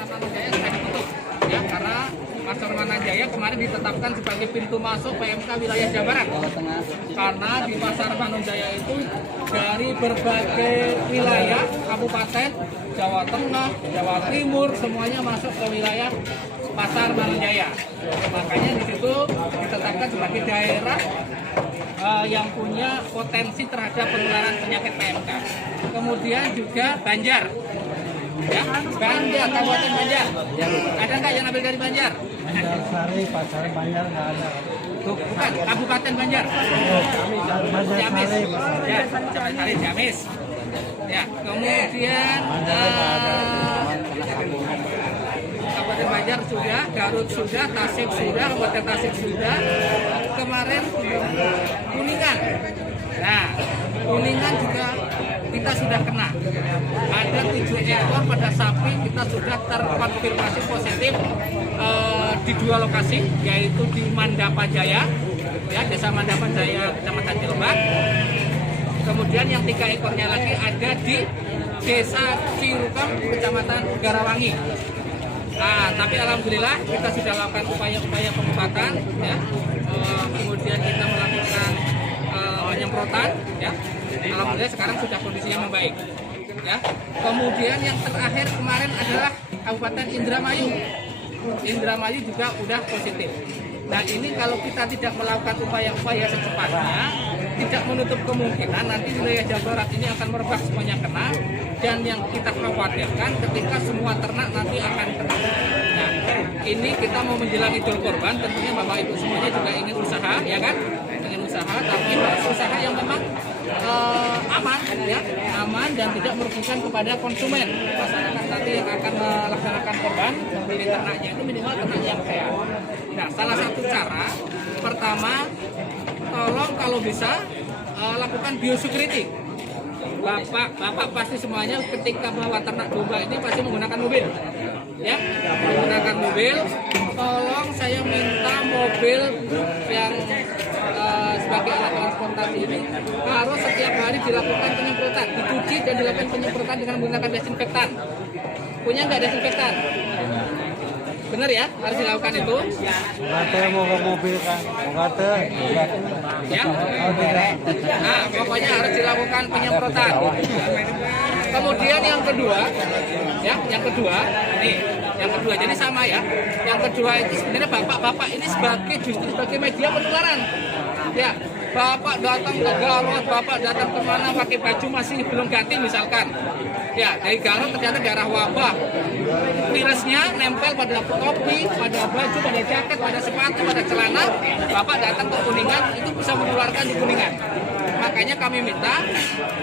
Pasar Mananjaya sudah ditutup ya, karena Pasar Mananjaya kemarin ditetapkan sebagai pintu masuk PMK wilayah Jawa Barat. Karena di Pasar Mananjaya itu dari berbagai wilayah kabupaten Jawa Tengah, Jawa Timur semuanya masuk ke wilayah Pasar Mananjaya. Makanya di situ ditetapkan sebagai daerah yang punya potensi terhadap penularan penyakit PMK. Kemudian juga Banjar. Ya, Banjar, Kabupaten Banjar. Ada nggak yang ambil dari Banjar? Sari, Pasar Banjar nggak ada. Bukan, Kabupaten Banjar. Ciamis. Ya, Sari, Ciamis. Ya, kemudian Kabupaten Banjar sudah, Garut sudah, Tasik sudah, Kabupaten Tasik sudah. Kemarin Kuningan. Nah, Kuningan juga kita sudah kena. Ada 7 ekor pada sapi kita sudah terkonfirmasi positif di 2 lokasi, yaitu di Mandapajaya, ya, Desa Mandapajaya, Kecamatan Cilebak. Kemudian yang 3 ekornya lagi ada di Desa Cirukam, Kecamatan Garawangi. Nah, tapi alhamdulillah kita sudah lakukan upaya-upaya pengobatan, ya. Kemudian kita melakukan penyemprotan, ya. Alhamdulillah sekarang sudah kondisinya membaik, ya. Kemudian yang terakhir kemarin adalah Kabupaten Indramayu. Indramayu juga udah positif. Nah, ini kalau kita tidak melakukan upaya-upaya secepatnya, tidak menutup kemungkinan nanti wilayah Jawa Barat ini akan merebak semuanya kena, dan yang kita khawatirkan ketika semua ternak nanti akan kena. Nah, ini kita mau menjelang Idul Kurban, tentunya Bapak Ibu semuanya juga ingin usaha, ya kan? Ingin usaha, tapi usaha yang memang aman, ya, aman dan tidak merugikan kepada konsumen. Masyarakat nanti yang akan melaksanakan kurban, membeli ternaknya itu minimal ternak yang sehat. Nah, salah satu cara pertama, tolong kalau bisa lakukan biosecurity. Bapak pasti semuanya ketika bawa ternak domba ini pasti menggunakan mobil, ya, menggunakan mobil. Tolong saya minta mobil yang sebagai alat transportasi ini harus setiap hari dilakukan penyemprotan, dicuci dan dilakukan penyemprotan dengan menggunakan desinfektan. Punya nggak desinfektan? Benar ya, harus dilakukan itu. Kata mau ke mobil kan, kata. Ya. Nah, pokoknya harus dilakukan penyemprotan. Kemudian yang kedua, ya, yang kedua, nih, yang kedua jadi sama ya. Yang kedua itu sebenarnya bapak-bapak ini justru sebagai media penularan. Ya, bapak datang ke Garut, bapak datang kemana pakai baju masih belum ganti misalkan. Ya, dari Garut ternyata daerah wabah. Virusnya nempel pada topi, pada baju, pada jaket, pada sepatu, pada celana. Bapak datang ke Kuningan, itu bisa menularkan di Kuningan. Makanya kami minta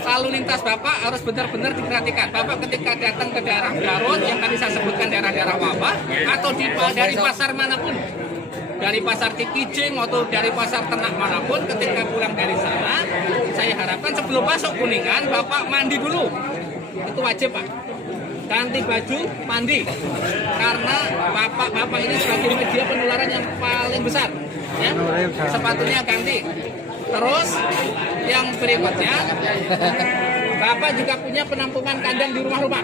lalu lintas Bapak harus benar-benar diperhatikan. Bapak ketika datang ke daerah Garut, yang tadi saya sebutkan daerah-daerah wabah, atau dari pasar manapun, dari pasar Cikijing atau dari pasar ternak manapun, ketika pulang dari sana, saya harapkan sebelum masuk Kuningan, Bapak mandi dulu. Itu wajib, Pak. Ganti baju, mandi. Karena bapak ini sebagai media penularan yang paling besar, ya. Sepatunya ganti. Terus yang berikutnya, Bapak juga punya penampungan kandang di rumah-rumah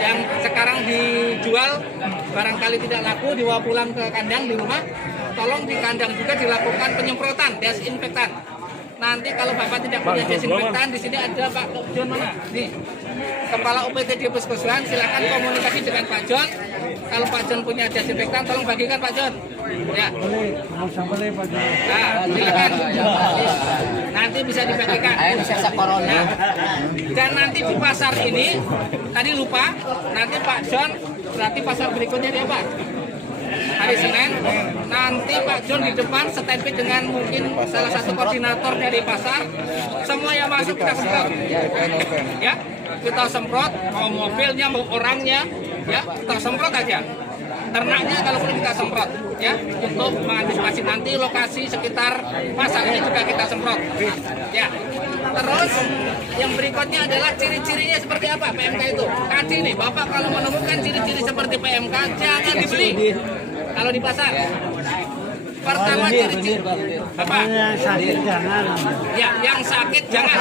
yang sekarang dijual, barangkali tidak laku, dibawa pulang ke kandang di rumah. Tolong di kandang juga dilakukan penyemprotan, desinfektan. Nanti kalau Bapak tidak punya desinfektan, di sini ada Pak John mana? Nih, Kepala UPTD Puskesmas, silakan komunikasi dengan Pak John. Kalau Pak John punya desinfektan, tolong bagikan Pak John. Ya. Mau sampai Pak John. Nah, silakan. Nanti bisa dibagikan. Bisa corona. Dan nanti di pasar ini, tadi lupa, nanti Pak John, berarti pasar berikutnya dia apa? Hari Senin, nanti Pak John di depan standby dengan mungkin salah satu koordinator dari pasar. Semua yang masuk kita semprot, ya, kita semprot, mau mobilnya, mau orangnya, ya, kita semprot aja. Ternaknya kalau perlu kita semprot, ya, untuk mengantisipasi nanti lokasi sekitar pasar ini juga kita semprot, ya. Terus yang berikutnya adalah ciri-cirinya seperti apa PMK itu. Tadi nih, Bapak kalau menemukan ciri-ciri seperti PMK, jangan dibeli kalau di pasar. Pertama ciri-ciri apa? Yang sakit jangan. Ya, yang sakit jangan.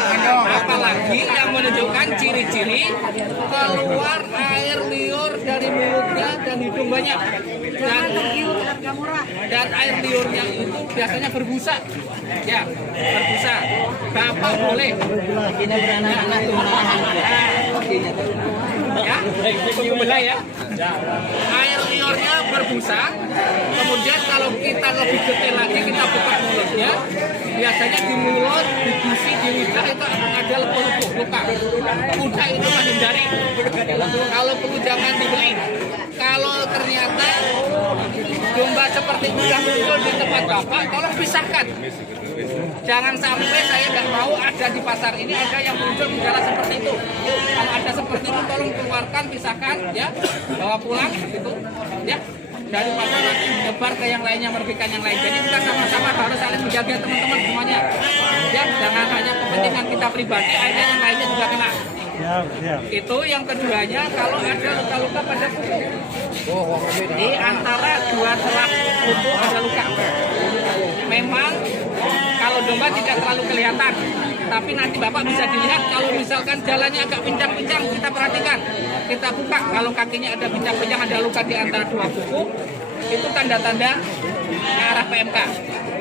Apalagi yang menunjukkan ciri-ciri keluar air liur dari mulutnya hidung banyak dan air liurnya itu biasanya berbusa, ya berbusa. Bapak boleh Kakinya beranak-anak tuh menahan. ya, belah ya. Air liurnya berbusa. Kemudian kalau kita lebih detail lagi, kita buka mulutnya. Biasanya di mulut, di gusi, di lidah itu akan ada lepuh-lepuh luka. Kuda itu menghindari. Kalau perlu jangan dibeli. Kalau ternyata domba seperti itu yang muncul di tempat Bapak, tolong pisahkan. Jangan sampai saya nggak mau ada di pasar ini ada yang muncul gejala seperti itu. Kalau ada seperti itu tolong keluarkan, pisahkan, ya, bawa pulang, gitu, ya. Daripada nanti menyebar ke yang lainnya, merugikan yang lain. Jadi kita sama-sama harus saling menjaga teman-teman semuanya. Ya, jangan hanya kepentingan kita pribadi, akhirnya yang lainnya juga kena. Itu yang keduanya, kalau ada luka-luka pada kuku. Di antara dua celah kuku ada luka. Memang kalau domba tidak terlalu kelihatan, tapi nanti Bapak bisa dilihat kalau misalkan jalannya agak pincang-pincang, kita perhatikan, kita buka kalau kakinya ada pincang-pincang, ada luka di antara dua kuku, itu tanda-tanda ke arah PMK.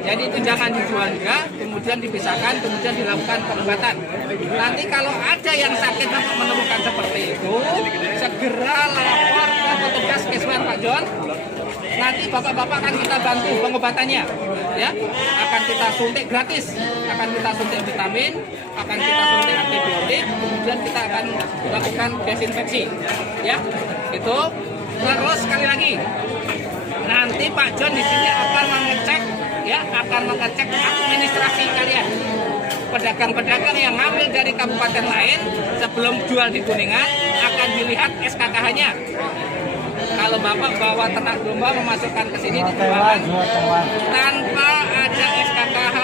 Jadi itu jangan dijual juga, kemudian dipisahkan, kemudian dilakukan pengobatan. Nanti kalau ada yang sakit Bapak menemukan seperti itu, segera lapor ke petugas Keswan Pak John. Nanti bapak-bapak akan kita bantu pengobatannya, ya. Akan kita suntik gratis, akan kita suntik vitamin, akan kita suntik antibiotik, kemudian kita akan lakukan desinfeksi, ya. Itu. Terus sekali lagi, nanti Pak John di sini akan mengecek, ya, akan mengecek administrasi kalian. Pedagang-pedagang yang ngambil dari kabupaten lain sebelum jual di Kuningan akan dilihat SKKH-nya. Kalau Bapak bawa ternak domba memasukkan ke sini di jualan tanpa ada SKKH,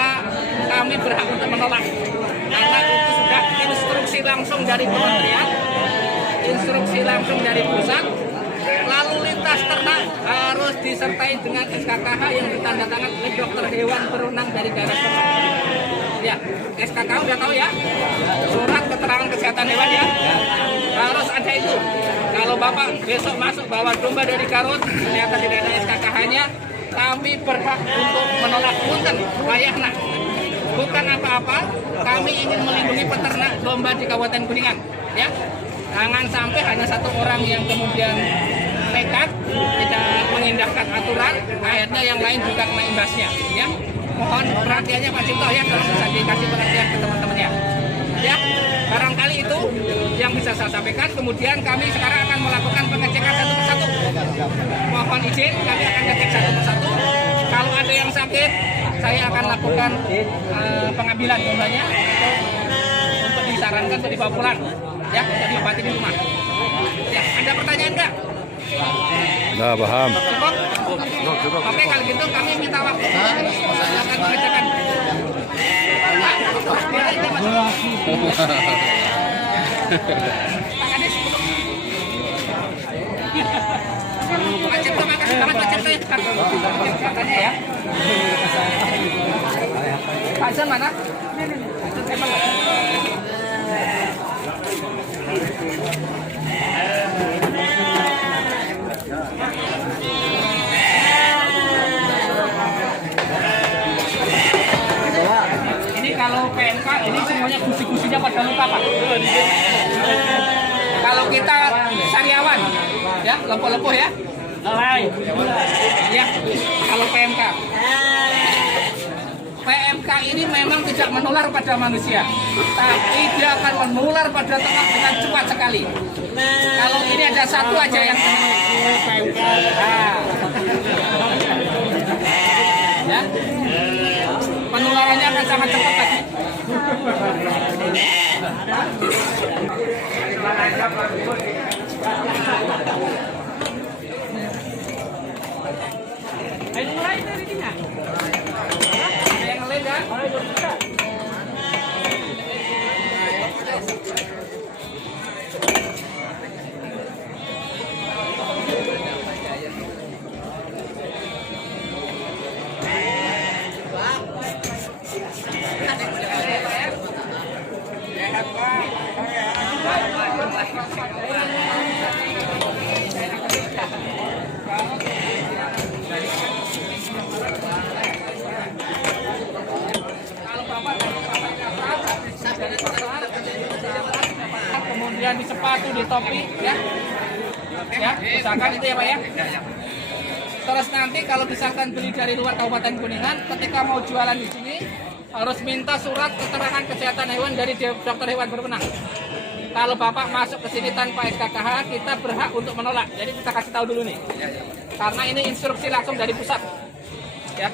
kami berhak untuk menolak. Karena itu sudah instruksi langsung dari kementerian, instruksi langsung dari pusat. Lalu lintas ternak harus disertai dengan SKKH yang ditandatangani oleh dokter hewan berwenang dari daerah ternak. Ya, SKKH udah tahu ya, surat keterangan kesehatan hewan ya, harus ada itu. Kalau Bapak besok masuk bawa domba dari Garut, ternyata tidak ada SKKH-nya, kami berhak untuk menolak. Punten, wayahna. Bukan apa-apa, kami ingin melindungi peternak domba di Kabupaten Kuningan. Ya, jangan sampai hanya satu orang yang kemudian nekat, tidak mengindahkan aturan, akhirnya yang lain juga kena imbasnya. Ya, mohon perhatiannya Pak Cipto ya, kalau bisa dikasih perhatian ke teman-temannya. Ya, barangkali itu yang bisa saya sampaikan. Kemudian kami sekarang akan melakukan pengecekan satu persatu. Mohon izin, kami akan ngecek satu persatu. Kalau ada yang sakit, saya akan lakukan pengambilan dombanya untuk disarankan untuk dibawa pulang, ya, untuk diobati di rumah. Ya, ada pertanyaan nggak? Nah, paham. Cukup? Oke, kalau gitu kami minta waktu. Silakan pengecekan. Pak Kadis. Pak Cipto, makasih banget Pak Cipto ya. Katanya ya. Pak John mana? Ini kalau PMK ini semuanya gusi-gusinya pada luka Pak. Kalau kita sariawan, ya, lepuh-lepuh ya. Ya, kalau PMK. PMK ini memang tidak menular pada manusia, tapi dia akan menular pada ternak dengan cepat sekali. Kalau ini ada satu aja yang PMK. Ya, penularannya akan sangat cepat tadi. Ayo mulai dari sini. Ada yang lain kan? Sehat Pak. topi ya. Ya, usahakan itu ya Pak ya. Terus nanti kalau misalkan beli dari luar Kabupaten Kuningan, ketika mau jualan di sini harus minta surat keterangan kesehatan hewan dari dokter hewan berwenang. Kalau Bapak masuk ke sini tanpa SKKH, kita berhak untuk menolak. Jadi kita kasih tahu dulu nih. Karena ini instruksi langsung dari pusat. Ya.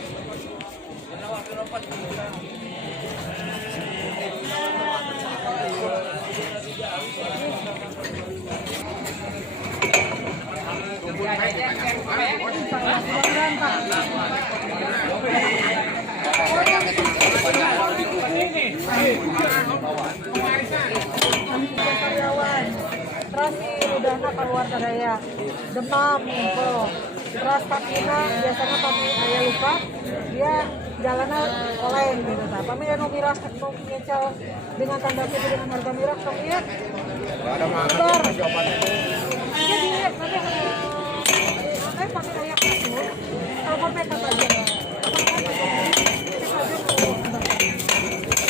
Karyawan, terus si Rudana keluarga saya, demam, info, terus kakinya biasanya kami saya luka, dia jalannya oleng gitu. Kami yang mirah, ngecel dengan tanda kutip dengan harga mirah, kami ya. Motor, jadi nanti pakai kayak gitu, kalau mereka saja.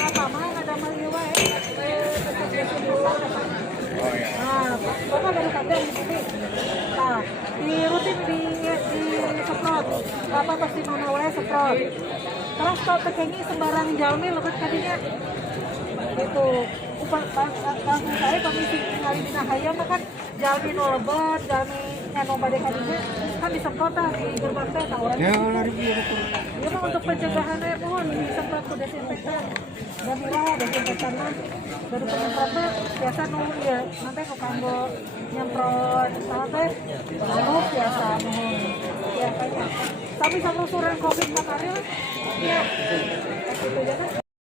Apa mah ada maliwa Nah, Bapak dari sampai di sini. Nah, di rutin di semprot. Bapak pasti mana oleh semprot. Terus kalau kecengi sembarang jalmi lebat kadinya. Itu langsung saya komisi kali dina hayam kan jalmi no lebat, jalmi nyano bade kadinya kan disemprot di gerbang teh orang. Ya, ya mah untuk pencegahannya mohon disemprot ke desinfektan. Dan mila desinfektan mah dari penyemprotnya biasa nunggu ya nanti ke kanggo nyemprot sampai lalu biasa mohon biasanya tapi sama surat covid kemarin ya gitu ya kan.